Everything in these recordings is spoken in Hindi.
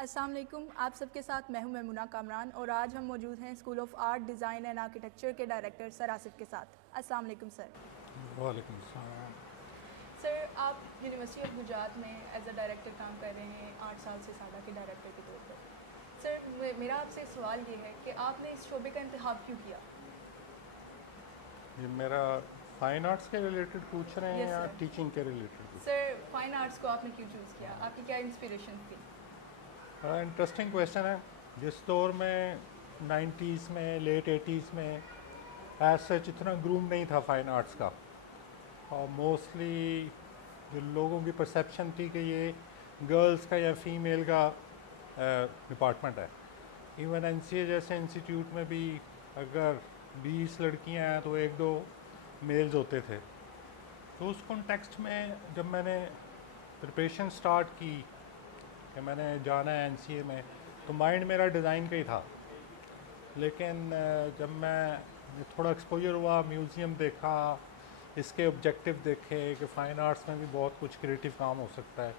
अस्सलाम वालेकुम। आप सबके साथ मैं हूं मैमुना कामरान और आज हम मौजूद हैं school of art design and architecture के डायरेक्टर सर आसिफ के साथ। अस्सलाम वालेकुम सर। वालेकुम सलाम। सर, आप यूनिवर्सिटी ऑफ गुजरात में एज अ डायरेक्टर काम कर रहे हैं 8 साल से ज़्यादा के डायरेक्टर के तौर पर। सर, मेरा आपसे सवाल ये है कि आपने इस शोबे का इंतखाब क्यों किया? ये मेरा फाइन आर्ट्स के रिलेटेड पूछ रहे हैं यस या सर। टीचिंग के रिलेटेड? सर, फ़ाइन आर्ट्स को आपने क्यों चूज़ किया? आपकी क्या इंस्पिरेशन थी? बड़ा इंटरेस्टिंग क्वेश्चन है। जिस दौर में 90s में लेट 80s में एज सच इतना ग्रूम नहीं था फाइन आर्ट्स का, और मोस्टली जो लोगों की परसेप्शन थी कि ये गर्ल्स का या फीमेल का डिपार्टमेंट है। इवन एनसीए जैसे इंस्टीट्यूट में भी अगर 20 लड़कियां हैं तो एक दो मेल्स होते थे। तो उस कॉन्टेक्स्ट में जब मैंने प्रिपरेशन स्टार्ट की कि मैंने जाना है एनसीए में, तो माइंड मेरा डिज़ाइन का ही था। लेकिन जब मैं थोड़ा एक्सपोजर हुआ, म्यूज़ियम देखा, इसके ऑब्जेक्टिव देखे कि फ़ाइन आर्ट्स में भी बहुत कुछ क्रिएटिव काम हो सकता है,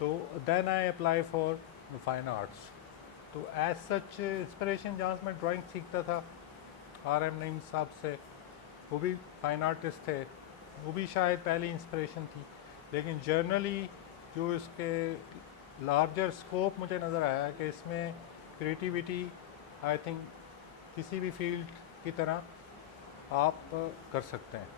तो then I apply for fine arts. तो एज सच इंस्पिरेशन जहाँ से मैं ड्राइंग सीखता था RM नईम साहब से, वो भी फाइन आर्टिस्ट थे, वो भी शायद पहली इंस्पिरेशन थी। लेकिन जर्नली जो इसके लार्जर स्कोप मुझे नज़र आया कि इसमें क्रिएटिविटी आई थिंक किसी भी फील्ड की तरह आप कर सकते हैं।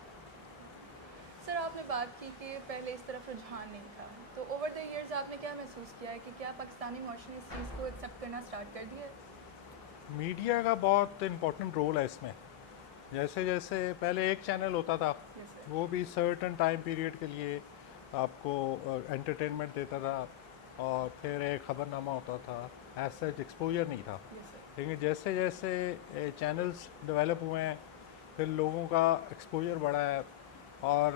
सर, आपने बात की कि पहले इस तरफ रुझान नहीं था, तो ओवर द ईयर्स आपने क्या महसूस किया है कि क्या पाकिस्तानी मुआशरे ने इस चीज़ को एक्सेप्ट करना स्टार्ट कर दिया है? मीडिया का बहुत इम्पोर्टेंट रोल है इसमें। जैसे जैसे पहले एक चैनल होता था, यस सर। वो भी सर्टन टाइम पीरियड के लिए आपको एंटरटेनमेंट देता था, और फिर एक ख़बरनामा होता था। एज सच एक्सपोजर नहीं था। Yes sir. लेकिन जैसे जैसे चैनल्स डेवलप हुए हैं, फिर लोगों का एक्सपोजर बढ़ा है और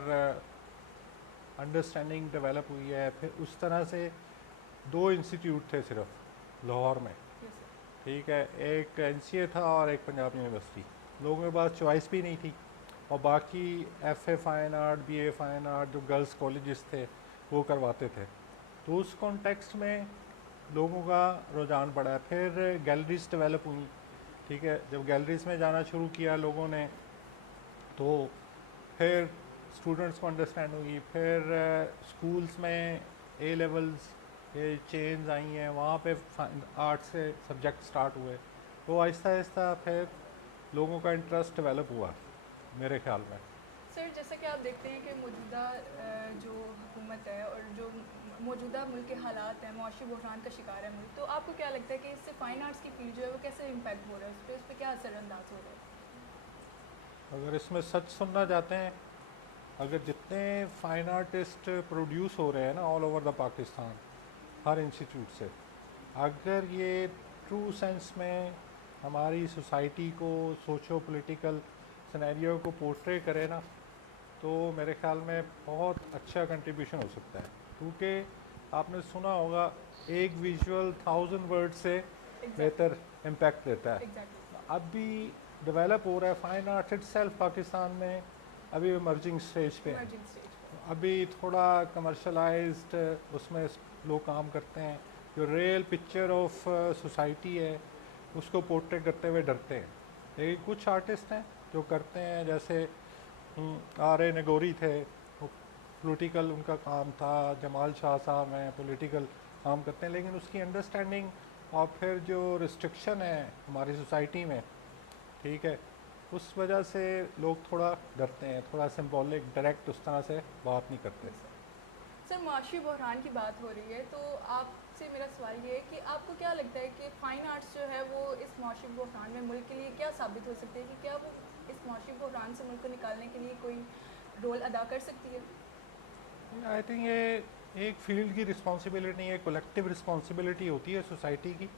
अंडरस्टैंडिंग डेवलप हुई है। फिर उस तरह से दो इंस्टीट्यूट थे सिर्फ लाहौर में, यस सर। ठीक है, एक एनसीए था और एक पंजाब यूनिवर्सिटी। लोगों के पास चॉइस भी नहीं थी, और बाकी FA fine art, BA fine art जो गर्ल्स कॉलेजेस थे वो करवाते थे। तो उस कॉन्टेक्स्ट में लोगों का रुझान बढ़ा है। फिर गैलरीज डेवलप हुई, ठीक है, जब गैलरीज में जाना शुरू किया लोगों ने, तो फिर स्टूडेंट्स को अंडरस्टैंड हुई। फिर स्कूल्स में ए लेवल्स ये चेंज आई हैं, वहाँ पे आर्ट से सब्जेक्ट स्टार्ट हुए। तो आहिस्ता आहिस्ता फिर लोगों का इंटरेस्ट डेवलप हुआ मेरे ख्याल में। सर, जैसा कि आप देखते हैं कि मौजूदा जो हुकूमत है और जो मौजूदा मुल्क के हालात हैं, मुआशी बहरान का शिकार है मुल्क, तो आपको क्या लगता है कि इससे फ़ाइन आर्ट्स की फील्ड जो है वो कैसे इम्पैक्ट हो रहा है, उस पर क्या असरअंदाज हो रहा है? अगर इसमें सच सुनना चाहते हैं, अगर जितने फ़ाइन आर्टिस्ट प्रोड्यूस हो रहे हैं ना all over the Pakistan, her institute से, अगर ये ट्रू सेंस में हमारी सोसाइटी को, सोशो पॉलिटिकल सिनेरियो को पोर्ट्रे करे ना, तो मेरे ख्याल में बहुत अच्छा कंट्रीब्यूशन हो सकता है। क्योंकि आपने सुना होगा, एक विजुअल 1000 वर्ड से एग्जैक्टली। बेहतर इम्पैक्ट देता है। एग्जैक्टली। अब भी डेवलप हो रहा है फाइन आर्ट इटसेल्फ पाकिस्तान में, अभी इमर्जिंग स्टेज पे है। इमर्जिंग स्टेज पर। अभी थोड़ा कमर्शलाइज्ड उसमें लोग काम करते हैं, जो रियल पिक्चर ऑफ सोसाइटी है उसको पोर्ट्रेट करते हुए डरते हैं। लेकिन कुछ आर्टिस्ट हैं जो करते हैं, जैसे R.A. नगोरी थे, वो पॉलिटिकल उनका काम था। जमाल शाह साहब हैं, पॉलिटिकल काम करते हैं, लेकिन उसकी अंडरस्टैंडिंग और फिर जो रिस्ट्रिक्शन है हमारी सोसाइटी में, ठीक है, उस वजह से लोग थोड़ा डरते हैं, थोड़ा सिंबॉलिक डायरेक्ट उस तरह से बात नहीं करते। Yes sir. सर, मुआशी बहरान की बात हो रही है, तो आपसे मेरा सवाल ये है कि आपको क्या लगता है कि फ़ाइन आर्ट्स जो है वो इस मुआशी बहरान में मुल्क के लिए क्या साबित हो सकती है, कि क्या वो इस मुआशी बहरान से मुल्क को निकालने के लिए कोई रोल अदा कर सकती है? आई थिंक ये एक फील्ड की रिस्पॉन्सिबिलिटी नहीं है, कलेक्टिव रिस्पॉन्सिबिलिटी होती है सोसाइटी की।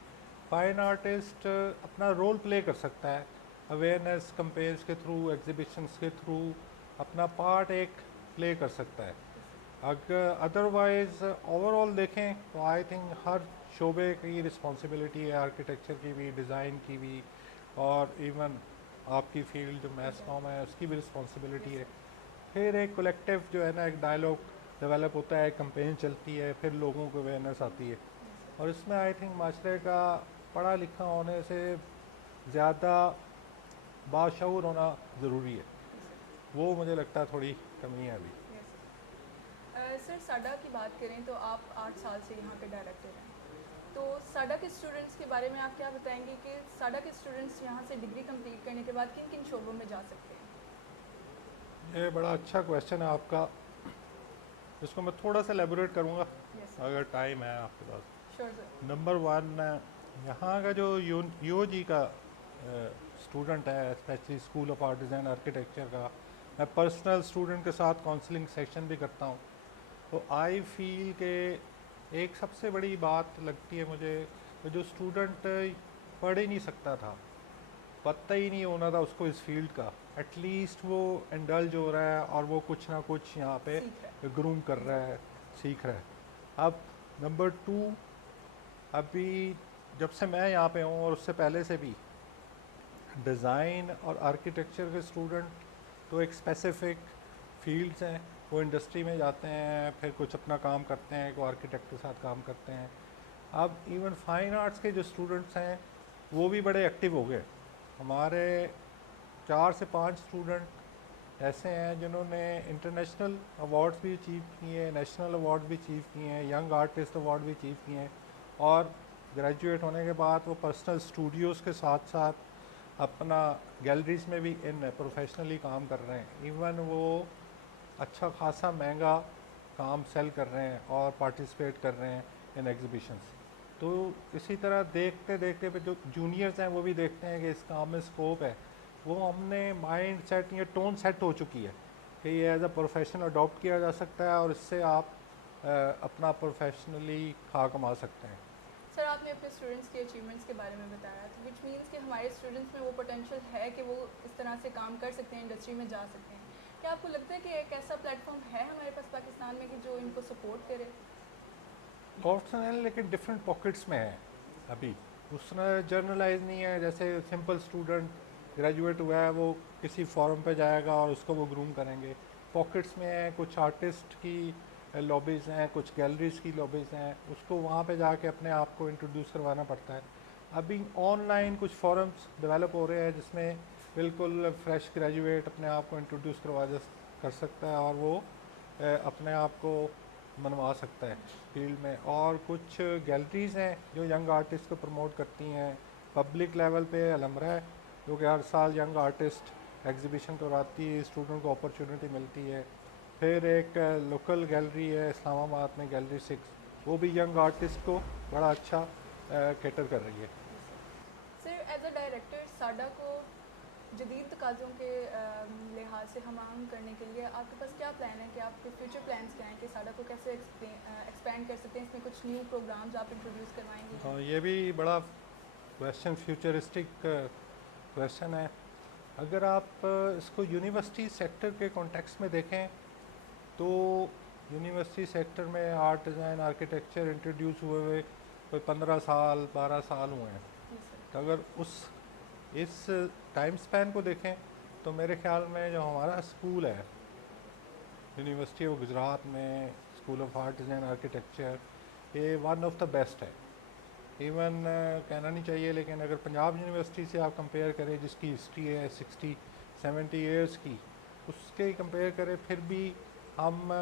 फाइन आर्टिस्ट अपना रोल प्ले कर सकता है, अवेयरनेस कंपेन्स के थ्रू, एग्जीबिशंस के थ्रू अपना पार्ट एक प्ले कर सकता है। अगर अदरवाइज़ ओवरऑल देखें तो आई थिंक हर शोबे की रिस्पॉन्सिबिलिटी है, आर्किटेक्चर की भी, डिज़ाइन की भी, और इवन आपकी फील्ड जो मैस कॉम है उसकी भी रिस्पॉन्सिबिलिटी यस है। सर। फिर एक कलेक्टिव जो है ना, एक डायलॉग डेवलप होता है, कैंपेन चलती है, फिर लोगों को अवेयरनेस आती है। और इसमें आई थिंक माशरे का पढ़ा लिखा होने से ज़्यादा बाशऊर होना ज़रूरी है, वो मुझे लगता है थोड़ी कमी है अभी। सर साडा की बात करें तो आप 8 साल से यहाँ पे डायरेक्टर हैं, तो साडा के स्टूडेंट्स के बारे में आप क्या बताएंगे कि साडा के स्टूडेंट्स यहाँ से डिग्री कंप्लीट करने के बाद किन किन शोबों में जा सकते हैं? ये बड़ा अच्छा क्वेश्चन है आपका, इसको मैं थोड़ा सा एलेबोरेट करूँगा यस अगर टाइम है आपके पास। Sure sir. नंबर वन, यहाँ का जो यूओजी का स्टूडेंट है, specially school of art design architecture का, मैं पर्सनल स्टूडेंट के साथ काउंसलिंग सेक्शन भी करता हूँ। तो आई फील के एक सबसे बड़ी बात लगती है मुझे कि जो स्टूडेंट पढ़ ही नहीं सकता था, पता ही नहीं होना था उसको इस फील्ड का, एटलीस्ट वो इंडल्ज हो रहा है और वो कुछ ना कुछ यहाँ पे सीख रहा ग्रूम कर रहा है, सीख रहा है। अब नंबर टू, अभी जब से मैं यहाँ पे हूँ और उससे पहले से भी डिज़ाइन और आर्किटेक्चर के स्टूडेंट तो एक स्पेसिफिक फील्ड्स हैं, वो इंडस्ट्री में जाते हैं, फिर कुछ अपना काम करते हैं, को आर्किटेक्ट के साथ काम करते हैं। अब इवन फाइन आर्ट्स के जो स्टूडेंट्स हैं वो भी बड़े एक्टिव हो गए। हमारे 4 से 5 स्टूडेंट ऐसे हैं जिन्होंने इंटरनेशनल अवार्ड्स भी अचीव किए हैं, नेशनल अवार्ड भी अचीव किए हैं, यंग आर्टिस्ट अवार्ड भी अचीव किए हैं, और ग्रेजुएट होने के बाद वो पर्सनल स्टूडियोज़ के साथ साथ अपना गैलरीज में भी इन प्रोफेशनली काम कर रहे हैं। इवन वो अच्छा खासा महंगा काम सेल कर रहे हैं और पार्टिसिपेट कर रहे हैं इन एग्जीबिशंस। तो इसी तरह देखते देखते फिर जो जूनियर्स हैं वो भी देखते हैं कि इस काम में स्कोप है, वो हमने माइंड सेट या टोन सेट हो चुकी है कि ये एज अ प्रोफेशनल अडॉप्ट किया जा सकता है और इससे आप अपना प्रोफेशनली खा कमा सकते हैं। सर आपने अपने स्टूडेंट्स के अचीवमेंट्स के बारे में बताया, तो विच मीन्स कि हमारे स्टूडेंट्स में वो पोटेंशियल है कि वो इस तरह से काम कर सकते हैं, इंडस्ट्री में जा सकते हैं। क्या आपको लगता है कि एक ऐसा प्लेटफॉर्म है हमारे पास पाकिस्तान में कि जो इनको सपोर्ट करे? ऑप्शन है लेकिन डिफरेंट पॉकेट्स में है, अभी उसने जर्नलाइज नहीं है। जैसे सिंपल स्टूडेंट ग्रेजुएट हुआ है वो किसी फॉरम पे जाएगा और उसको वो ग्रूम करेंगे। पॉकेट्स में है, कुछ आर्टिस्ट की लॉबीज़ हैं, कुछ गैलरीज की लॉबीज़ हैं, उसको वहाँ पे जाके अपने आप को इंट्रोड्यूस करवाना पड़ता है। अभी ऑनलाइन कुछ फॉरम्स डेवलप हो रहे हैं जिसमें बिल्कुल फ्रेश ग्रेजुएट अपने आप को इंट्रोड्यूस कर सकता है और वो अपने आप को मनवा सकता है फील्ड में। और कुछ गैलरीज़ हैं जो यंग आर्टिस्ट को प्रमोट करती हैं। पब्लिक लेवल पे अलमरा है जो कि हर साल यंग आर्टिस्ट एग्जीबिशन कराती है, स्टूडेंट को अपॉर्चुनिटी मिलती है। फिर एक लोकल गैलरी है इस्लामाबाद में, गैलरी 6, वो भी यंग आर्टिस्ट को बड़ा अच्छा कैटर कर रही है। सर एज अ डायरेक्टर साडा को जदीद तकाज़ों के लिहाज से हम आम करने के लिए आपके पास क्या प्लान है, कि आपके फ्यूचर प्लान्स क्या हैं कि साडा को कैसे एक्सपेंड कर सकते हैं? इसमें कुछ न्यू प्रोग्राम्स आप इंट्रोड्यूस करवाएंगे? ये भी बड़ा क्वेश्चन, फ्यूचरिस्टिक क्वेश्चन है। अगर आप इसको यूनिवर्सिटी सेक्टर के कॉन्टेक्स्ट में देखें तो यूनिवर्सिटी सेक्टर में आर्ट डिज़ाइन आर्किटेक्चर इंट्रोड्यूस हुए कोई 15 साल 12 साल हुए हैं। तो अगर इस टाइम स्पैन को देखें तो मेरे ख्याल में जो हमारा स्कूल है यूनिवर्सिटी ऑफ गुजरात में, school of art design architecture, ये वन ऑफ द बेस्ट है। इवन कहना नहीं चाहिए लेकिन अगर पंजाब यूनिवर्सिटी से आप कंपेयर करें जिसकी हिस्ट्री है 60-70 ईयर्स की, उसके कंपेयर करें फिर भी हम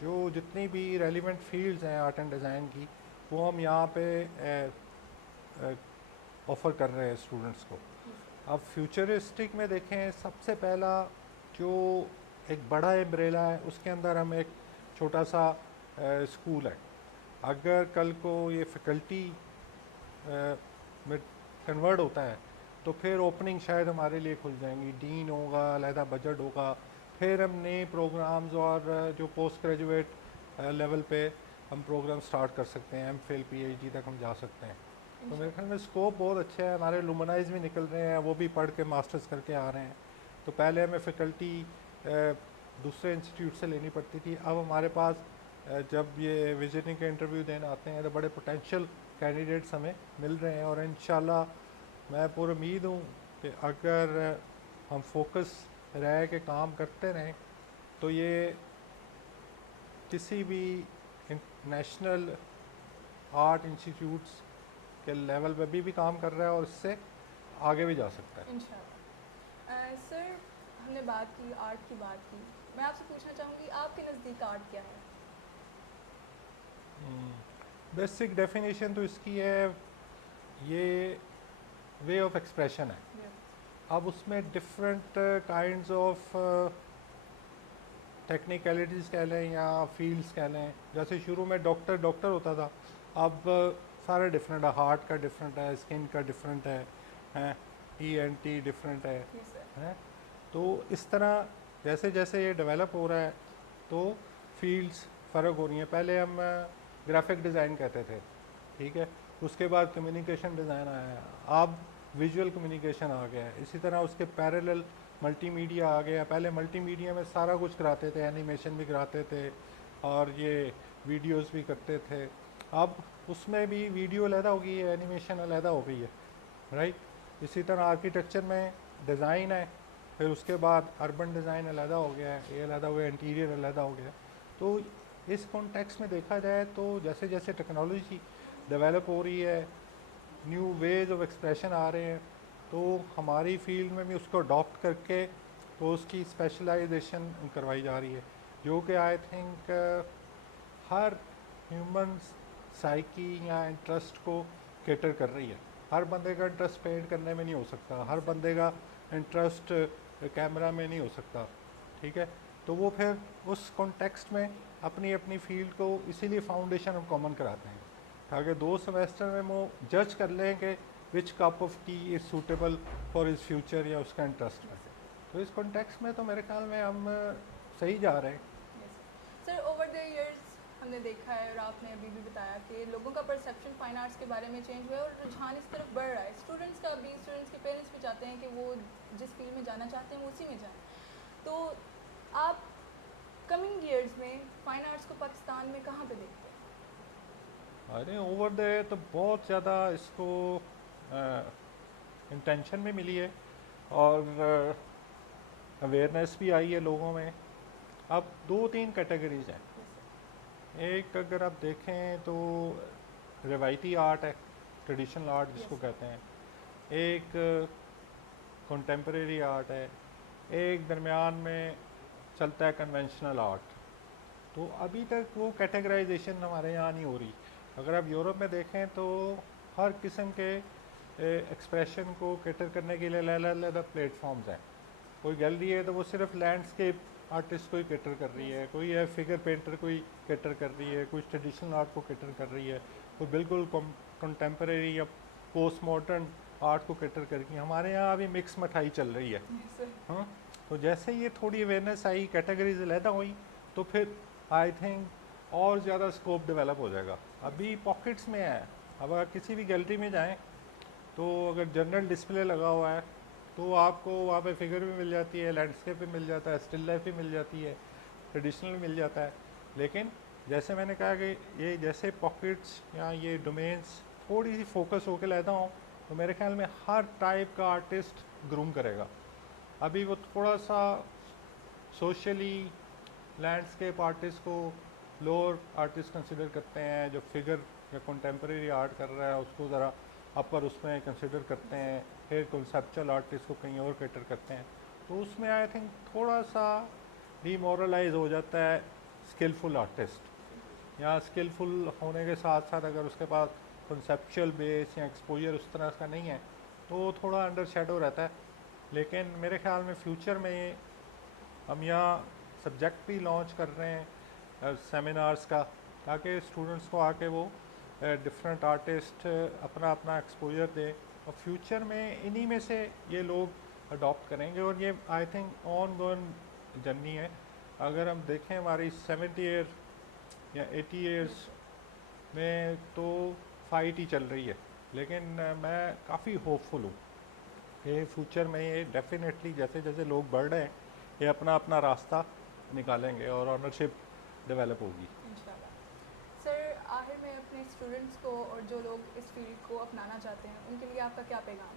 जो जितनी भी रेलिवेंट फील्ड्स हैं आर्ट एंड डिज़ाइन की वो हम यहाँ पे ऑफ़र कर रहे हैं स्टूडेंट्स को। अब फ्यूचरिस्टिक में देखें, सबसे पहला जो एक बड़ा एम्ब्रेला है उसके अंदर हम एक छोटा सा स्कूल है। अगर कल को ये फैकल्टी में कन्वर्ट होता है तो फिर ओपनिंग शायद हमारे लिए खुल जाएंगी, डीन होगा, अलहदा बजट होगा, फिर हम नए प्रोग्राम्स और जो पोस्ट ग्रेजुएट लेवल पे हम प्रोग्राम स्टार्ट कर सकते हैं, एमफिल पीएचडी तक हम जा सकते हैं। तो मेरे ख्याल में स्कोप बहुत अच्छा है। हमारे लुमनाइज भी निकल रहे हैं, वो भी पढ़ के मास्टर्स करके आ रहे हैं। तो पहले हमें फैकल्टी दूसरे इंस्टीट्यूट से लेनी पड़ती थी, अब हमारे पास जब ये विजिटिंग के इंटरव्यू देने आते हैं तो बड़े पोटेंशियल कैंडिडेट्स हमें मिल रहे हैं। और इंशाल्लाह मैं पूरी उम्मीद हूँ कि अगर हम फोकस रह के काम करते रहें तो ये किसी भी नेशनल आर्ट इंस्टीट्यूट्स के लेवल पे भी काम कर रहा है और इससे आगे भी जा सकता है। इंशाल्लाह। सर, हमने बात की आर्ट की बात की, मैं आपसे पूछना चाहूँगी आपके नज़दीक आर्ट क्या है? बेसिक डेफिनेशन तो इसकी है, ये वे ऑफ एक्सप्रेशन है। अब उसमें डिफरेंट काइंड्स ऑफ टेक्निकलिटीज़ कह लें या फील्ड्स कह लें। जैसे शुरू में डॉक्टर डॉक्टर होता था, अब सारे डिफरेंट है, हार्ट का डिफरेंट है, स्किन का डिफरेंट है, ENT डिफरेंट है। तो इस तरह जैसे जैसे ये डेवलप हो रहा है तो फील्ड्स फ़र्क हो रही हैं। पहले हम ग्राफिक डिज़ाइन कहते थे, ठीक है, उसके बाद कम्युनिकेशन डिज़ाइन आया, अब विजुअल कम्युनिकेशन आ गया है। इसी तरह उसके पैरेलल मल्टीमीडिया आ गया। पहले मल्टीमीडिया में सारा कुछ कराते थे, एनिमेशन भी कराते थे और ये वीडियोस भी करते थे। अब उसमें भी वीडियो अलहदा हो गई है, एनिमेशन अलहदा हो गई है, राइट। इसी तरह आर्किटेक्चर में डिज़ाइन है, फिर उसके बाद अर्बन डिज़ाइन अलहदा हो गया है, ये अलहदा हो गया, इंटीरियर अलहदा हो गया। तो इस कॉन्टेक्स्ट में देखा जाए तो जैसे जैसे टेक्नोलॉजी डेवलप हो रही है, न्यू वेज ऑफ एक्सप्रेशन आ रहे हैं, तो हमारी फील्ड में भी उसको अडॉप्ट करके तो उसकी स्पेशलाइजेशन करवाई जा रही है, जो कि I think her human psyche या इंटरेस्ट को कैटर कर रही है। हर बंदे का इंटरेस्ट पेंट करने में नहीं हो सकता, हर बंदे का इंटरेस्ट कैमरा में नहीं हो सकता, ठीक है। तो वो फिर उस कॉन्टेक्स्ट में अपनी अपनी फील्ड को इसीलिए फाउंडेशन हम कॉमन कराते हैं, ताकि 2 सेमेस्टर में वो जज कर लें कि which cup of tea is suitable for is future या उसका इंटरेस्ट में। तो इस कॉन्टेक्स्ट में तो मेरे ख्याल में हम सही जा रहे हैं। सर, ओवर द इयर्स हमने देखा है और आपने अभी भी बताया कि लोगों का परसेप्शन फाइन आर्ट्स के बारे में चेंज हुआ है और रुझान इस तरफ बढ़ रहा है। स्टूडेंट्स का भी, स्टूडेंट्स के पेरेंट्स भी चाहते हैं कि वो जिस फील्ड में जाना चाहते हैं वो उसी में जाएं। तो आप कमिंग ईयर्स में फाइन आर्ट्स को पाकिस्तान में कहाँ पे देखते हैं? अरे ओवर द तो बहुत ज़्यादा इसको इंटेंशन भी मिली है और अवेयरनेस भी आई है लोगों में। अब 2-3 कैटेगरीज हैं। एक अगर आप देखें तो रिवायती आर्ट है, ट्रेडिशनल आर्ट जिसको कहते हैं, एक कंटेम्प्रेरी आर्ट है, एक दरमियान में चलता है कन्वेंशनल आर्ट। तो अभी तक वो कैटेगराइजेशन हमारे यहाँ नहीं हो रही। अगर आप यूरोप में देखें तो हर किस्म के एक्सप्रेशन को कैटर करने के लिए अलग प्लेटफॉर्म्स हैं। कोई गैलरी है तो वो सिर्फ लैंडस्केप आर्टिस्ट को ही कैटर कर रही है, कोई है फिगर पेंटर को ही कैटर कर रही है, कोई ट्रेडिशनल आर्ट को कैटर कर रही है, कोई बिल्कुल कंटेम्प्रेरी या पोस्ट मॉडर्न आर्ट को कैटर कर रही है। हमारे यहाँ अभी मिक्स मिठाई चल रही है। हाँ, तो जैसे ये थोड़ी अवेयरनेस आई, कैटेगरीज अलहदा हुई, तो फिर आई थिंक और ज़्यादा स्कोप डेवलप हो जाएगा। अभी पॉकेट्स में है। अब अगर किसी भी गैलरी में जाएं तो अगर जनरल डिस्प्ले लगा हुआ है तो आपको वहाँ पे फिगर भी मिल जाती है, लैंडस्केप भी मिल जाता है, स्टिल लाइफ भी मिल जाती है, ट्रेडिशनल भी मिल जाता है। लेकिन जैसे मैंने कहा कि ये जैसे पॉकेट्स या ये डोमेन्स थोड़ी सी फोकस होकर लेता हूँ तो मेरे ख्याल में हर टाइप का आर्टिस्ट ग्रूम करेगा। अभी वो थोड़ा सा सोशली लैंडस्केप आर्टिस्ट को लोअर आर्टिस्ट कंसिडर करते हैं, जो फिगर या कंटेम्प्रेरी आर्ट कर रहा है उसको ज़रा अपर उसमें कंसिडर करते हैं, फिर कंसेप्चुअल आर्टिस्ट को कहीं और कैटर करते हैं। तो उसमें आई थिंक थोड़ा सा डीमोरलाइज हो जाता है स्किलफुल आर्टिस्ट। या स्किलफुल होने के साथ साथ अगर उसके पास कंसेप्चुअल बेस या एक्सपोजर उस तरह का नहीं है तो थोड़ा अंडर शेडो रहता है। लेकिन मेरे ख्याल में फ्यूचर में हम यहाँ सब्जेक्ट भी लॉन्च कर रहे हैं सेमिनार्स का, ताकि स्टूडेंट्स को आके वो डिफरेंट आर्टिस्ट अपना अपना एक्सपोजर दें और फ्यूचर में इन्हीं में से ये लोग अडॉप्ट करेंगे। और ये I think on going journey है। अगर हम देखें हमारी 70 ईयर या 80 ईयर्स में तो फाइट ही चल रही है, लेकिन मैं काफ़ी होपफुल हूँ कि फ्यूचर में ये डेफिनेटली जैसे जैसे लोग बढ़ रहे हैं ये अपना अपना रास्ता निकालेंगे और ऑनरशिप डेवलप होगी। इंशाल्लाह। सर, आखिर में अपने स्टूडेंट्स को और जो लोग इस फील्ड को अपनाना चाहते हैं उनके लिए आपका क्या पैगाम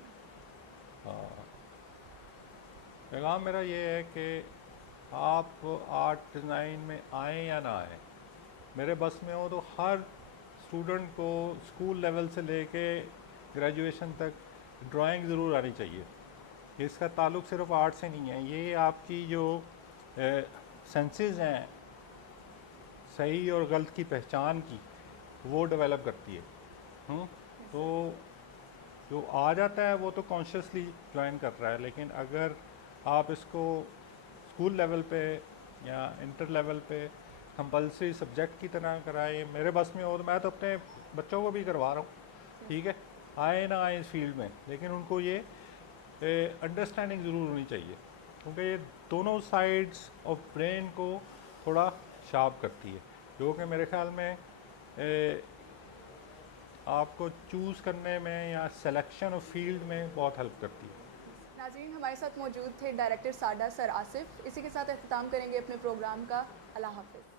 है? पैगाम मेरा ये है कि आप आर्ट डिज़ाइन में आएँ या ना आएँ, मेरे बस में हो तो हर स्टूडेंट को स्कूल लेवल से लेके ग्रेजुएशन तक ड्राइंग ज़रूर आनी चाहिए। इसका ताल्लुक़ सिर्फ आर्ट से नहीं है, ये आपकी जो सेंसेस हैं सही और गलत की पहचान की, वो डेवलप करती है। तो जो आ जाता है वो तो कॉन्शियसली ज्वाइन कर रहा है, लेकिन अगर आप इसको स्कूल लेवल पे या इंटर लेवल पे कंपलसरी सब्जेक्ट की तरह कराएं, मेरे बस में हो तो मैं तो अपने बच्चों को भी करवा रहा हूँ, ठीक है, आए ना आए इस फील्ड में, लेकिन उनको ये अंडरस्टैंडिंग ज़रूर होनी चाहिए, क्योंकि ये दोनों साइड्स ऑफ ब्रेन को थोड़ा शार्प करती है, जो कि मेरे ख्याल में आपको चूज़ करने में या सिलेक्शन ऑफ फील्ड में बहुत हेल्प करती है। नाज़रीन, हमारे साथ मौजूद थे डायरेक्टर साडा सर आसिफ। इसी के साथ अख्ताम करेंगे अपने प्रोग्राम का। अल्लाह हाफ़िज़।